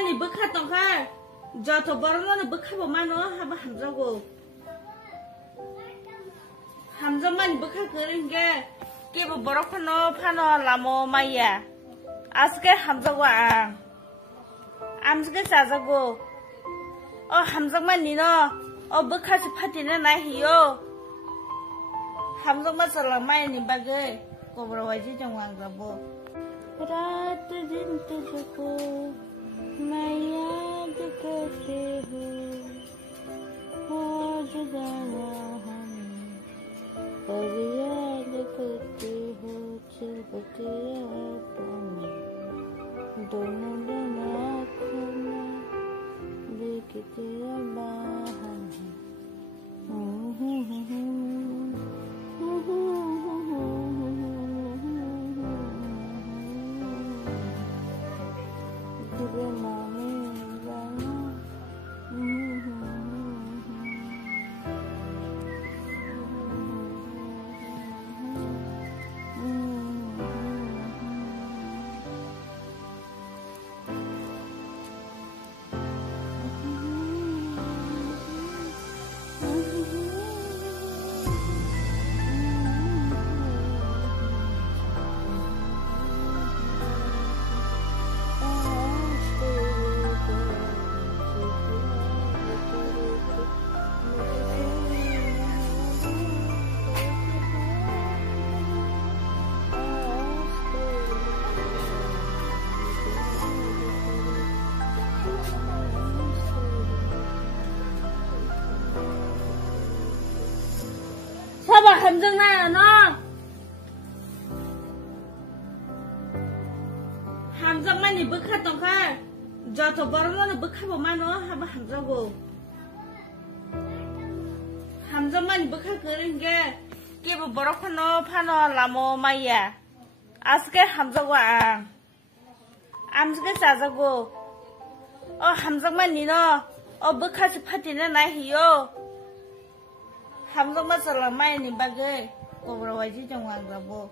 Hamzamani bukha tongkha joto borno bukhabo mano haba hamzago Hamzamani bukha keringe kebo borokno phano lamo maya aske hamzago amske chajago o Hamzamani no o bukha se phatina nahiyo Hamzama salamai ni bagai kobra waji jangwang rabo रात दिन तुझको मैं याद करती हूँ जुदा हम पर याद करती हूँ चुपके दोनों दोनों आँखों में दिखती बाहर Hamzamna no Hamzamani bukha tongkha joto borno bukhabo mano haba hamzago Hamzamani bukha keringe kebo borokno phano lamo maya aske hamzago amske chajago o Hamzamani no o bukha se phatina nahiyo Hamzama salamai ni bagai kobra waji jangwang rabo